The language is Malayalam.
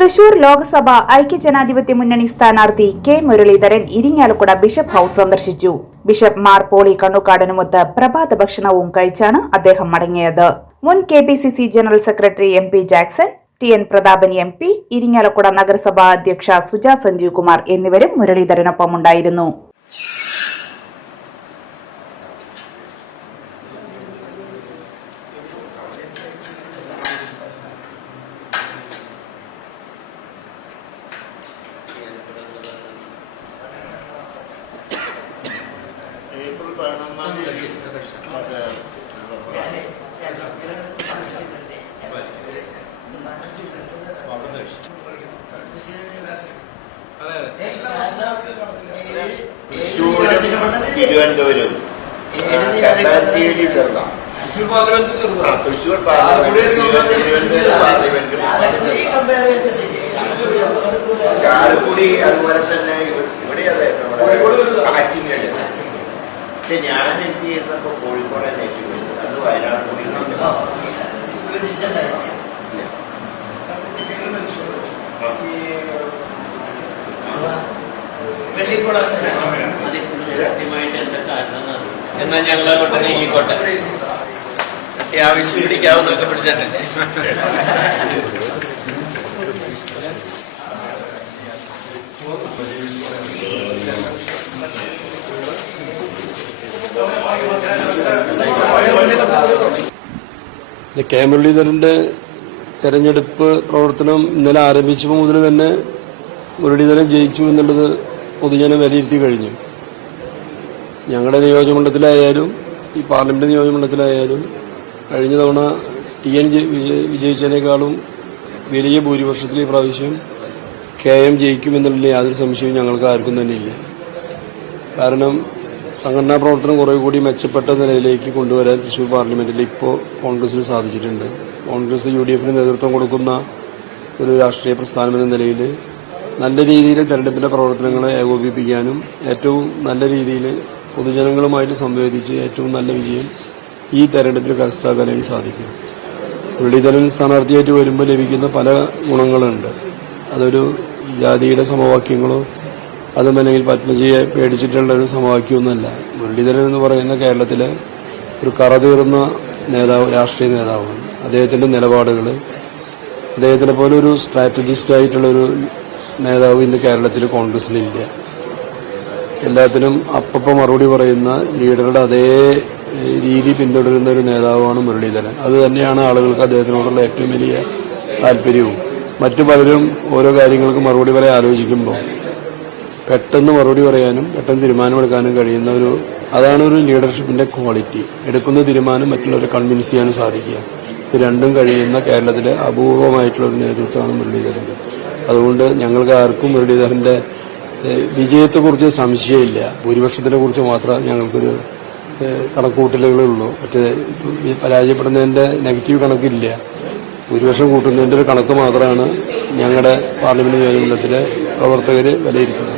തൃശൂർ ലോക്സഭ ഐക്യജനാധിപത്യ മുന്നണി സ്ഥാനാർത്ഥി K Muraleedharan Irinjalakuda bishop house സന്ദർശിച്ചു. ബിഷപ്പ് മാർ പോളി കണ്ണുകാടനുമൊത്ത് പ്രഭാത ഭക്ഷണവും കഴിച്ചാണ് അദ്ദേഹം മടങ്ങിയത്. മുൻ K P C C general secretary M P Jackson T N Prathapan M P Irinjalakuda നഗരസഭാ അധ്യക്ഷ സുജ സഞ്ജീവ് കുമാർ എന്നിവരും മുരളീധരനൊപ്പമുണ്ടായിരുന്നു. തീയതി മറ്റേ Thrissur parliament parliament Thiruvananthapuram Thiruvananthapuram parliament. Chalakudy അതുപോലെ തന്നെ എന്നാ ഞങ്ങളെ അങ്ങോട്ട് നീങ്ങിക്കോട്ടെ അത്യാവശ്യം പിടിക്കാവുന്നൊക്കെ പിടിച്ചിട്ട് ഇത് കെ മുരളീധരന്റെ തെരഞ്ഞെടുപ്പ് പ്രവർത്തനം ഇന്നലെ ആരംഭിച്ചപ്പോൾ മുതൽ തന്നെ മുരളീധരൻ ജയിച്ചു എന്നുള്ളത് പൊതുജനം വിലയിരുത്തി കഴിഞ്ഞു. ഞങ്ങളുടെ നിയോജകമണ്ഡലത്തിലായാലും ഈ പാർലമെന്റ് നിയോജകമണ്ഡലത്തിലായാലും കഴിഞ്ഞ തവണ ടി എൻ വിജയിച്ചതിനേക്കാളും വലിയ ഭൂരിപക്ഷത്തിൽ ഈ പ്രാവശ്യം കെ എം ജയിക്കുമെന്നുള്ള യാതൊരു സംശയവും ഞങ്ങൾക്ക് ആർക്കും തന്നെ ഇല്ല. കാരണം സംഘടനാ പ്രവർത്തനം കുറെ കൂടി മെച്ചപ്പെട്ട നിലയിലേക്ക് കൊണ്ടുവരാൻ തൃശൂർ പാർലമെന്റിൽ ഇപ്പോൾ കോൺഗ്രസിന് സാധിച്ചിട്ടുണ്ട്. കോൺഗ്രസ് യു ഡി എഫിന് നേതൃത്വം കൊടുക്കുന്ന ഒരു രാഷ്ട്രീയ പ്രസ്ഥാനം എന്ന നിലയിൽ നല്ല രീതിയിൽ തെരഞ്ഞെടുപ്പിന്റെ പ്രവർത്തനങ്ങളെ ഏകോപിപ്പിക്കാനും ഏറ്റവും നല്ല രീതിയിൽ പൊതുജനങ്ങളുമായിട്ട് സംവേദിച്ച് ഏറ്റവും നല്ല വിജയം ഈ തെരഞ്ഞെടുപ്പിൽ കരസ്ഥമാക്കാനായി സാധിക്കും. മുരളീധരൻ സ്ഥാനാർത്ഥിയായിട്ട് വരുമ്പോൾ ലഭിക്കുന്ന പല ഗുണങ്ങളുണ്ട്. അതൊരു ജാതിയുടെ സമവാക്യങ്ങളോ അതുമല്ലെങ്കിൽ പത്മജിയെ പേടിച്ചിട്ടുള്ള ഒരു സമവാക്യമൊന്നുമല്ല. മുരളീധരൻ എന്ന് പറയുന്ന കേരളത്തിലെ ഒരു കറതീർന്ന നേതാവ് രാഷ്ട്രീയ നേതാവാണ്. അദ്ദേഹത്തിന്റെ നിലപാടുകൾ അദ്ദേഹത്തിനെ പോലെ ഒരു സ്ട്രാറ്റജിസ്റ്റ് ആയിട്ടുള്ള ഒരു നേതാവ് ഇന്ന് കേരളത്തിൽ കോൺഗ്രസിനില്ല എല്ലാത്തിനും അപ്പപ്പം മറുപടി പറയുന്ന ലീഡറുടെ അതേ രീതി പിന്തുടരുന്ന ഒരു നേതാവാണ് മുരളീധരൻ. അത് തന്നെയാണ് ആളുകൾക്ക് അദ്ദേഹത്തിനോടുള്ള ഏറ്റവും വലിയ താല്പര്യവും. മറ്റു പലരും ഓരോ കാര്യങ്ങൾക്കും മറുപടി പറയാൻ ആലോചിക്കുമ്പോൾ പെട്ടെന്ന് മറുപടി പറയാനും പെട്ടെന്ന് തീരുമാനമെടുക്കാനും കഴിയുന്ന ഒരു അതാണ് ഒരു ലീഡർഷിപ്പിന്റെ ക്വാളിറ്റി എടുക്കുന്ന തീരുമാനം മറ്റുള്ളവരെ കൺവിൻസ് ചെയ്യാനും സാധിക്കുക. ഇത് രണ്ടും കഴിയുന്ന കേരളത്തിലെ അപൂർവമായിട്ടുള്ള ഒരു നേതൃത്വമാണ് മുരളീധരന്റെ. അതുകൊണ്ട് ഞങ്ങൾക്ക് ആർക്കും മുരളീധരന്റെ വിജയത്തെക്കുറിച്ച് സംശയമില്ല. ഭൂരിപക്ഷത്തിനെ കുറിച്ച് മാത്രം ഞങ്ങൾക്കൊരു ഏഹ്, ഉള്ളൂ. മറ്റേ പരാജയപ്പെടുന്നതിന്റെ നെഗറ്റീവ് കണക്കില്ല. ഭൂരിപക്ഷം കൂട്ടുന്നതിന്റെ ഒരു കണക്ക് മാത്രമാണ് ഞങ്ങളുടെ പാർലമെന്റ് നിയോജകമണ്ഡലത്തിലെ പ്രവർത്തകർ വിലയിരുത്തുന്നത്.